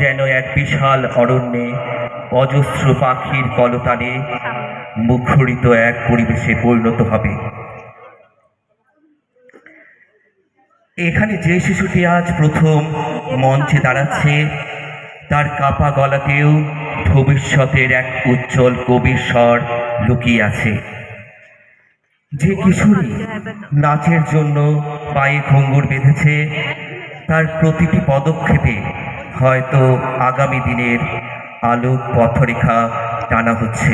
যেন এক বিশাল অরণ্যে অজস্র পাখির কলতানে মুখরিত এক পরিবেশে পরিণত হবে। এখানে যে শিশুটি আজ প্রথম মঞ্চে দাঁড়াচ্ছে, তার কাপা গলাতেও ভবিষ্যতের এক উজ্জ্বল কবির স্বর লুকিয়ে আছে। যে কিশোরী নাচের জন্য পায়ে ঘুঙুর বেঁধেছে, তার প্রতিটি পদক্ষেপে হয়তো আগামী দিনের আলোক পথরেখা টানা হচ্ছে।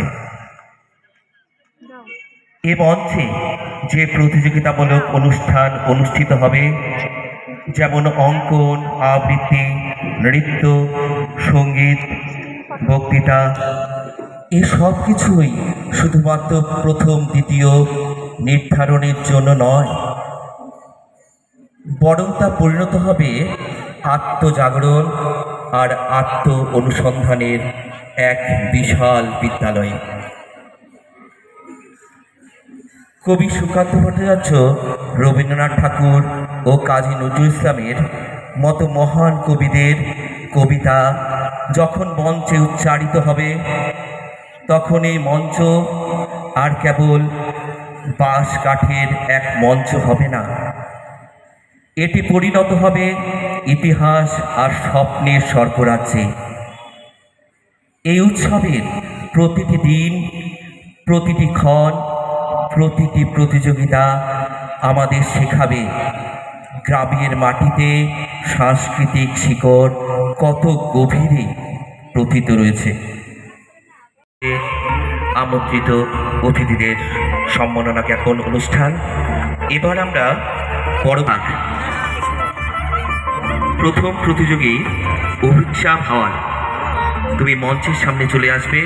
এ মঞ্চে যে প্রতিযোগিতামূলক অনুষ্ঠান অনুষ্ঠিত হবে, যেমন অঙ্কন, আবৃত্তি, নৃত্য, সঙ্গীত, বক্তৃতা, এসব কিছুই শুধুমাত্র প্রথম দ্বিতীয় নির্ধারণের জন্য নয়, বরং তা পরিণত হবে আত্মজাগরণ আর আত্ম অনুসন্ধানের এক বিশাল বিদ্যালয়ে। কবি সুকান্ত ভট্টাচার্য, রবীন্দ্রনাথ ঠাকুর ও কাজী নজরুল ইসলামের মতো মহান কবিদের কবিতা যখন মঞ্চে উচ্চারিত হবে, তখন এই মঞ্চ আর কেবল বাঁশ কাঠের এক মঞ্চ হবে না, এটি পরিণত হবে ইতিহাস আর স্বপ্নের স্বর্গরাজ্যে। এই উৎসবের প্রতিটি দিন, প্রতিটি ক্ষণ, প্রতিটি প্রতিযোগিতা আমাদের শেখাবে গ্রামের মাটিতে সাংস্কৃতিক শিকড় কত গভীরে প্রথিত রয়েছে। আমন্ত্রিত অতিথিদের সম্মাননা জ্ঞাপন অনুষ্ঠান। এবার আমরা প্রথম প্রতিযোগী অভিশাপ হাওয়াল, তুমি মঞ্চের সামনে চলে আসবে।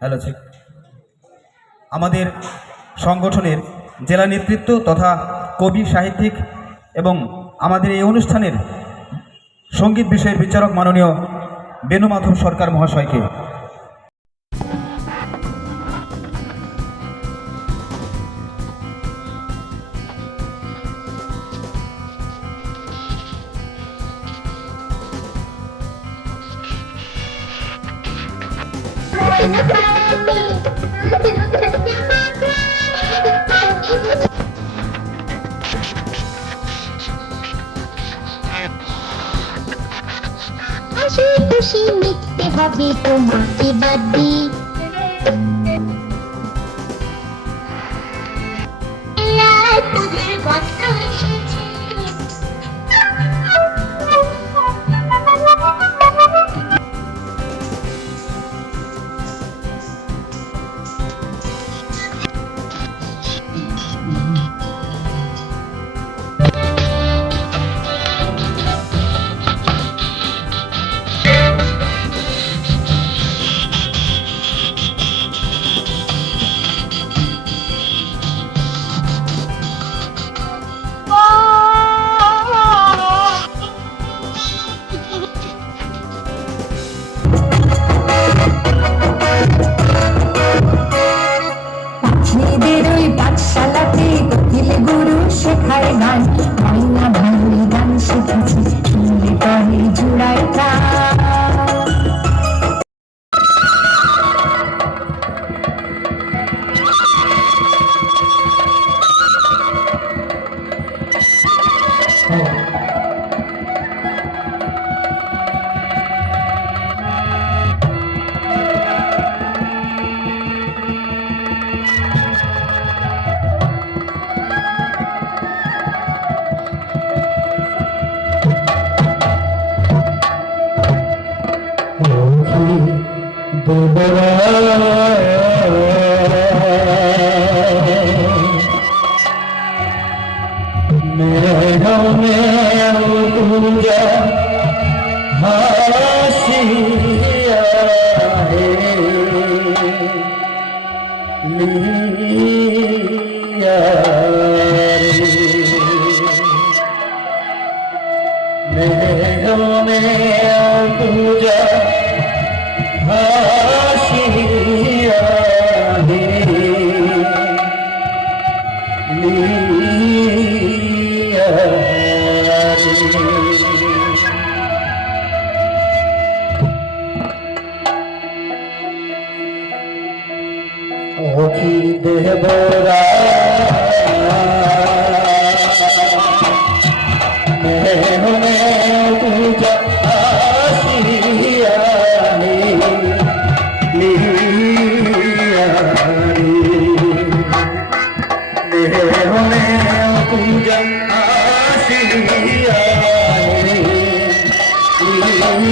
হ্যালো, আমাদের সংগঠনের জেলা নেতৃত্ব তথা কবি, সাহিত্যিক এবং আমাদের এই অনুষ্ঠানের সঙ্গীত বিষয়ের বিচারক মাননীয় বেনু মাধব সরকার মহাশয়কে হাসি খুশি মিটতে হবে তোমাকে বাদি, তোদের কথা এসেছে। পাঠশালাতে কোকিল গুরু শেখায় গান, ময়না ভাঙি গান শিখেছি, শুনলে পরে জুড়ায় पूजा हाशिया लिया ओखी देवरा पूजा आशिया लिया पूजा आशिया लिया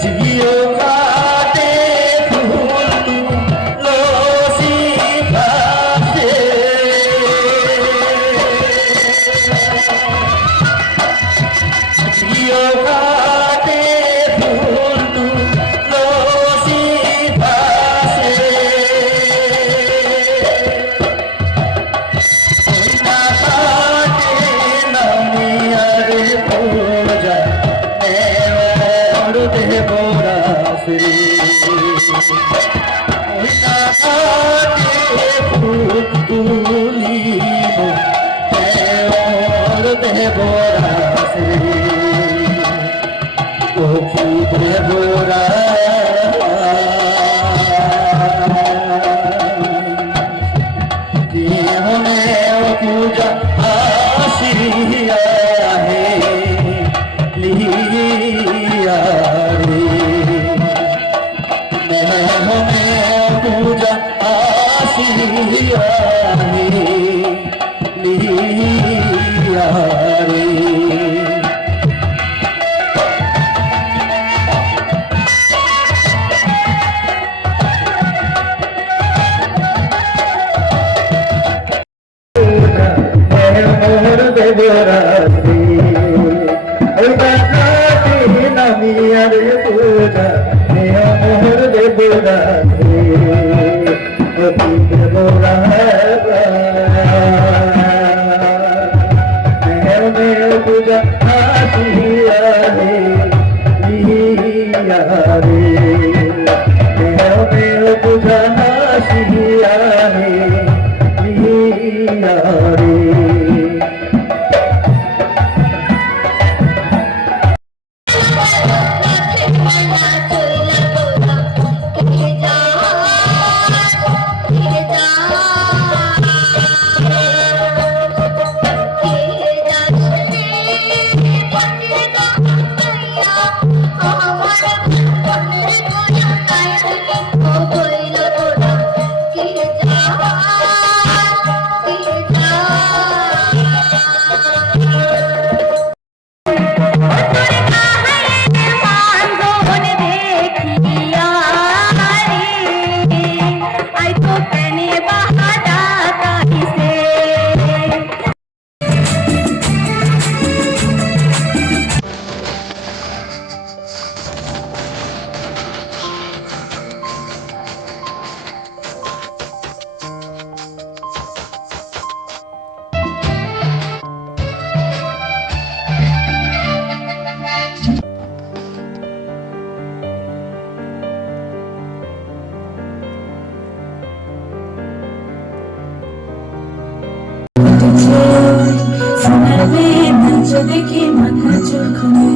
जियो काटे फूल तू लोसी भासे जियो काटे फूल तू लोसी भासे ना काटे नमिया रे पूजा देवरा श्री तुलिबो देवरा श्री ओखी देवरा जीवने पूजा आशिया है लिया पूजा आशिया लिया रे मोहर देवरा नमिया रे पूजा मोहर देवरा देवरा पूजा आशिया रे लिया रे पूजा आशिया रे लिया रे দেখে মাথা চোখে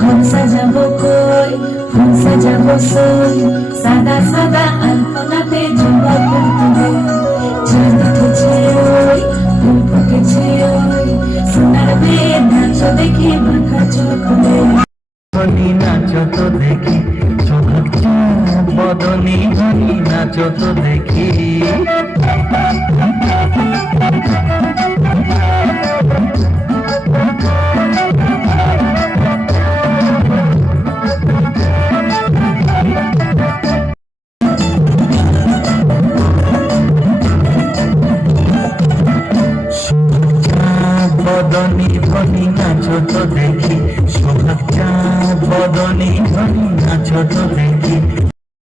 ঘর সাজাবো কই ফুল সাজাবো সই সাদা সাদা আলপনাতে জবা ফুটবে চাঁদ উঠেছে ওই ফুল ফুটেছে ওই সোনার মেয়ে নাচ দেখে মাথা চোখে নাচ তো দেখি বদনি ধনি নাচ তো দেখি বদনী ধনী নাচো তো দেখি, সোহাগ চাঁদ বদনী ধনী নাচো তো দেখি।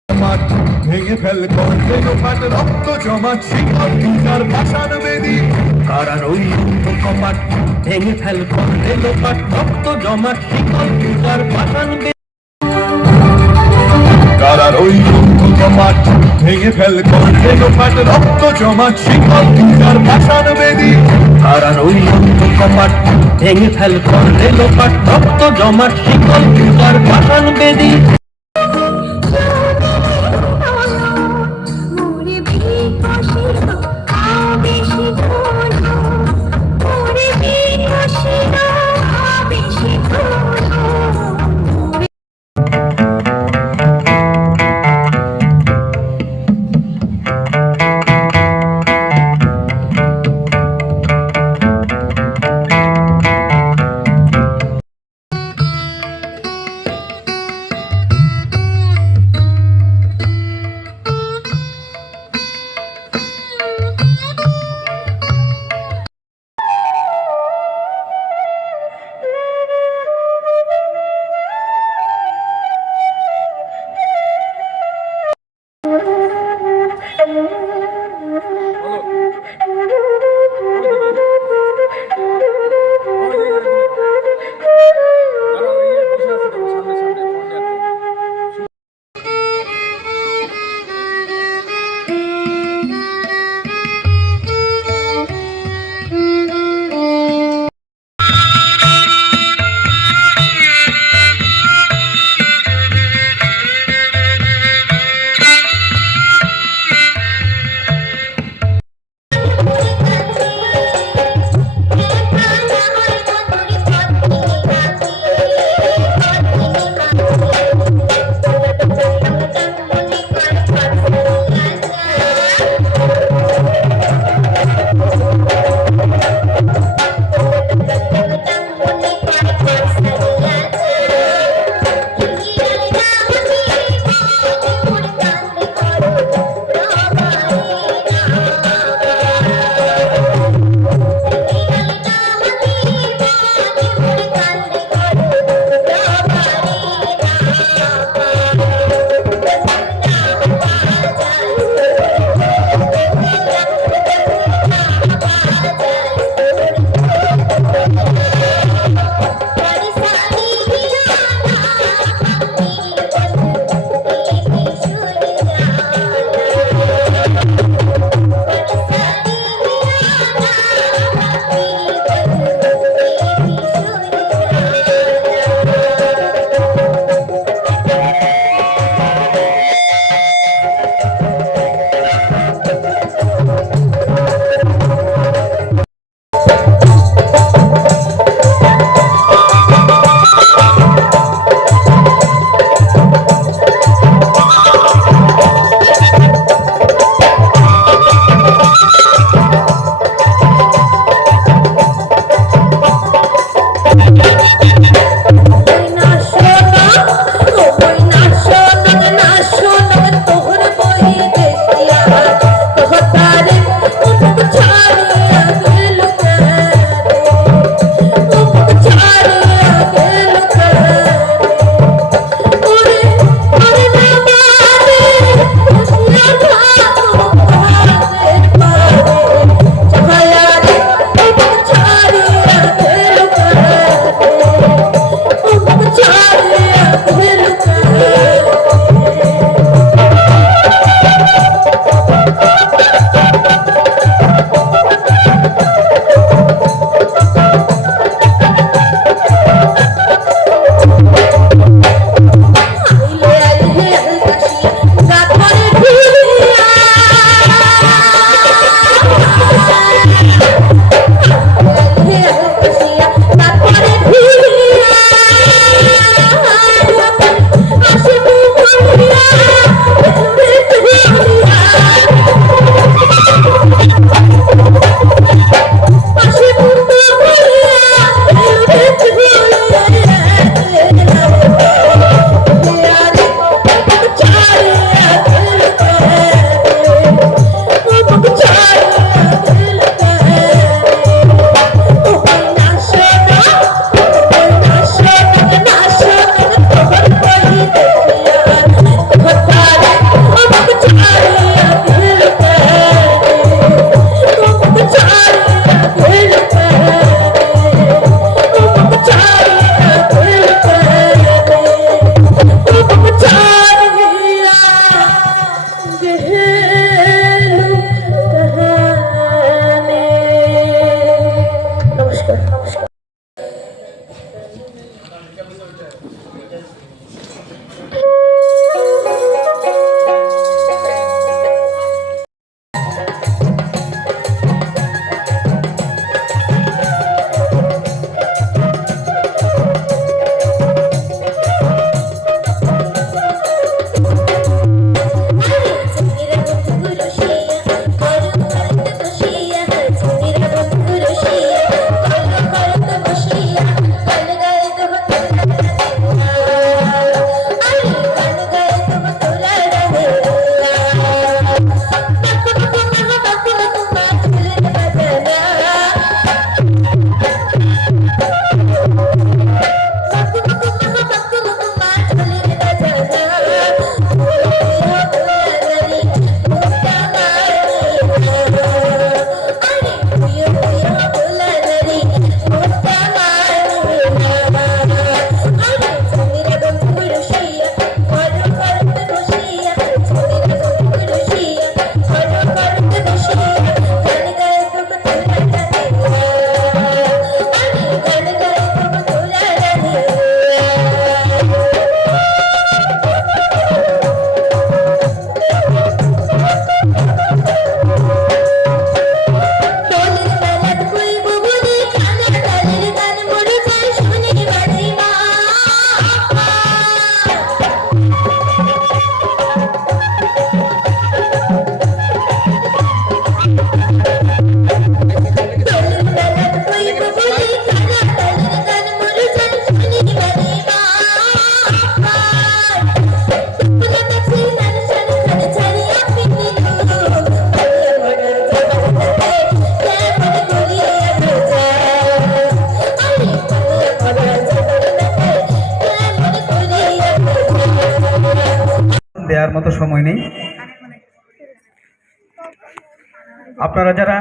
মাঠ ভেঙে ফেল করলে লোপাট রক্ত জমাট শিকল তুষার ভাষার বেদি কারার ওই কপাট ভেঙে ফেল করলে লোপাট, রক্ত জমাট শিকল তুষার পাষাণ কারার ওই মাঠ ভেঙে ফেল করলে লোপাট রক্ত জমাট শিকল তুষার ভাষার বেদি কারার ওই কপাট ভেঙে ফেল করলে লোপাট, রক্ত জমাট শিকল তুষার পাষাণ বেদী। মোরে বিকশিত আবেশিত মোরে বিকশিত আবেশিত দেওয়ার মতো সময় নেই। আপনারা যারা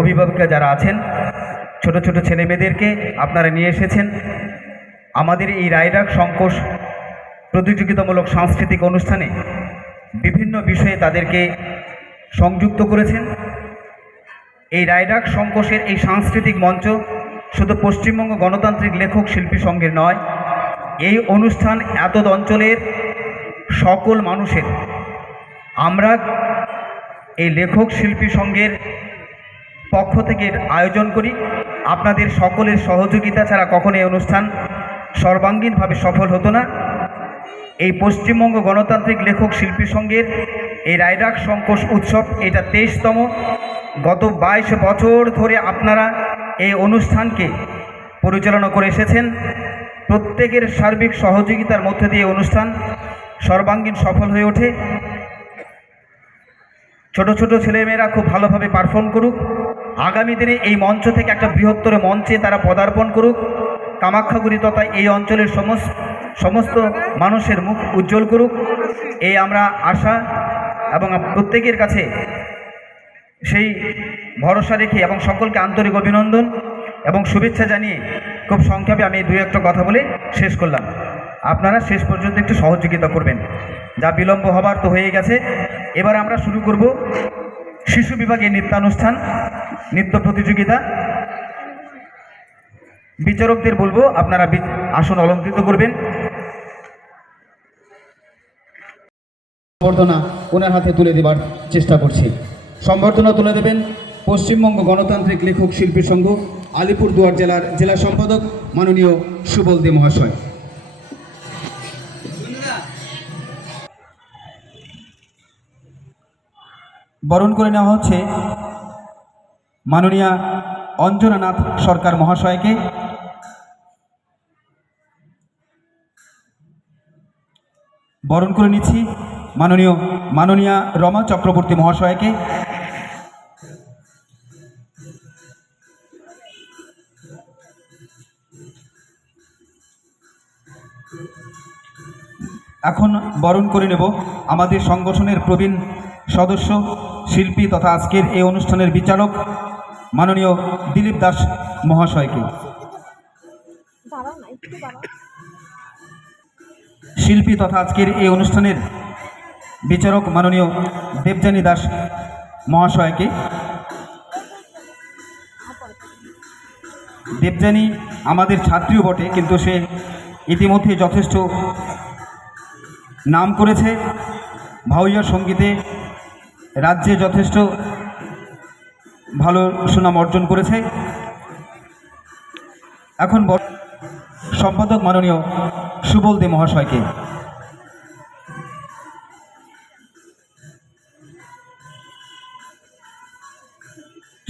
অভিভাবিকা যারা আছেন, ছোট ছোট ছেলে মেয়েদেরকে আপনারা নিয়ে এসেছেন আমাদের এই রায়ডাক সংকোষ প্রতিযোগিতামূলক সাংস্কৃতিক অনুষ্ঠানে বিভিন্ন বিষয়ে তাদেরকে সংযুক্ত করেছেন। এই রায়ডাক সংকোষের এই সাংস্কৃতিক মঞ্চ শুধু পশ্চিমবঙ্গ গণতান্ত্রিক লেখক শিল্পী সংঘের নয়, এই অনুষ্ঠান এত অঞ্চলের সকল মানুষের। আমরা এই লেখক শিল্পী সংঘের পক্ষ থেকে আয়োজন করি। আপনাদের সকলের সহযোগিতা ছাড়া কখনো এই অনুষ্ঠান সর্বাঙ্গীনভাবে সফল হতো না। এই পশ্চিমবঙ্গ গণতান্ত্রিক লেখক শিল্পী সংঘের এই রায়ডাক সংকোষ উৎসব, এটা 23তম। গত 22 বছর ধরে আপনারা এই অনুষ্ঠানকে পরিচালনা করে এসেছেন। প্রত্যেকের সার্বিক সহযোগিতার মধ্যে দিয়ে অনুষ্ঠান সর্বাঙ্গীন সফল হয়ে ওঠে। ছোট ছোট ছেলেমেয়েরা খুব ভালোভাবে পারফর্ম করুক। আগামী দিনে এই মঞ্চ থেকে একটা বৃহত্তর মঞ্চে তারা পদার্পণ করুক। কামাখ্যাগুড়ি তথা এই অঞ্চলের সমস্ত মানুষের মুখ উজ্জ্বল করুক, এই আমরা আশা এবং প্রত্যেকের কাছে সেই ভরসা রেখে এবং সকলকে আন্তরিক অভিনন্দন এবং শুভেচ্ছা জানিয়ে খুব সংক্ষেপে আমি দুই একটা কথা বলে শেষ করলাম। আপনারা শেষ পর্যন্ত একটু সহযোগিতা করবেন, যা বিলম্ব হবার তো হয়ে গেছে। এবার আমরা শুরু করব শিশু বিভাগের নৃত্যানুষ্ঠান, নৃত্য প্রতিযোগিতা। বিচারকদের বলবো আপনারা আসন অলঙ্কৃত করবেন। সম্বর্ধনা ওনার হাতে তুলে দেবার চেষ্টা করছি। সম্বর্ধনা তুলে দেবেন পশ্চিমবঙ্গ গণতান্ত্রিক লেখক শিল্পী সংঘ আলিপুরদুয়ার জেলার জেলা সম্পাদক মাননীয় সুবল দে মহাশয়। বরণ করে নেওয়া হচ্ছে মাননীয়া অঞ্জনানাথ সরকার মহাশয়কে। বরণ করে নিচ্ছি মাননীয়া রমা চক্রবর্তী মহাশয়কে। এখন বরণ করে নেব আমাদের সংগঠনের প্রবীণ সদস্য, শিল্পী তথা আজকের এই অনুষ্ঠানের বিচারক মাননীয় দিলীপ দাস মহাশয়কে। শিল্পী তথা আজকের এই অনুষ্ঠানের বিচারক মাননীয় দেবযানী দাস মহাশয়কে। দেবযানী আমাদের ছাত্রীও বটে, কিন্তু সে ইতিমধ্যে যথেষ্ট নাম করেছে। ভাওয়াইয়া সঙ্গীতে রাজ্যে যথেষ্ট ভালো সুনাম অর্জন করেছে। এখন সম্পাদক মাননীয় সুবল দে মহাশয়কে।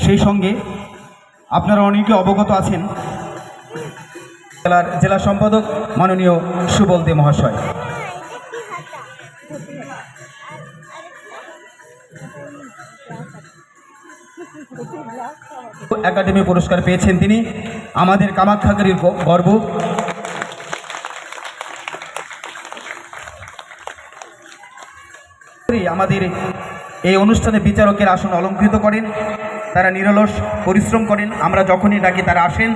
সেই সঙ্গে আপনারা অনেকে অবগত আছেন জেলা সম্পাদক মাননীয় সুবল দে মহাশয়। একাডেমি পুরস্কার পেয়েছেন তিনি, আমাদের কামাখ্যাগুড়ির গর্ব। আমাদের এই অনুষ্ঠানে বিচারকের আসন অলঙ্কৃত করেন, তারা নিরলস পরিশ্রম করেন। আমরা যখনই ডাকি তারা আসেন।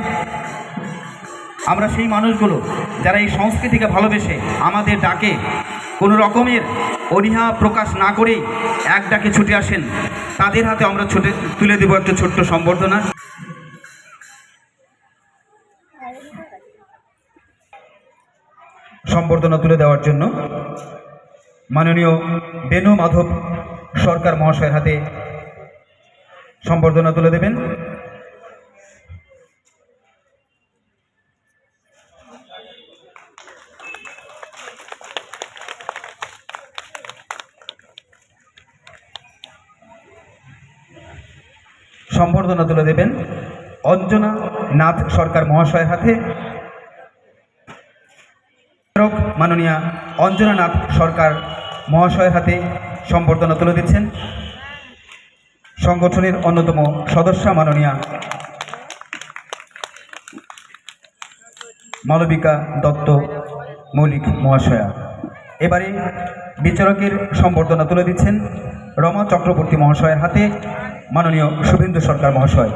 আমরা সেই মানুষগুলো যারা এই সংস্কৃতিকে ভালোবেসে আমাদের ডাকে কোনো রকমের অনীহা প্রকাশ না করেই এক ডাকে ছুটে আসেন, তাদের হাতে আমরা তুলে দেব একটা ছোট্ট সম্বর্ধনা। সম্বর্ধনা তুলে দেওয়ার জন্য মাননীয় বেনু মাধব সরকার মহাশয়ের হাতে সম্বর্ধনা তুলে দেবেন। সম্বর্ধনা তুলে দেবেন অঞ্জনা নাথ সরকার মহাশয়ের হাতে। মাননীয়া অঞ্জনা নাথ সরকার মহাশয়ের হাতে সম্বর্ধনা তুলে দিচ্ছেন সংগঠনের অন্যতম সদস্যা মাননীয়া মালবিকা দত্ত মৌলিক মহাশয়া। এবারে বিচারকের সম্বর্ধনা তুলে দিচ্ছেন রমা চক্রবর্তী মহাশয়ের হাতে মাননীয় শুভেন্দু সরকার মহাশয়।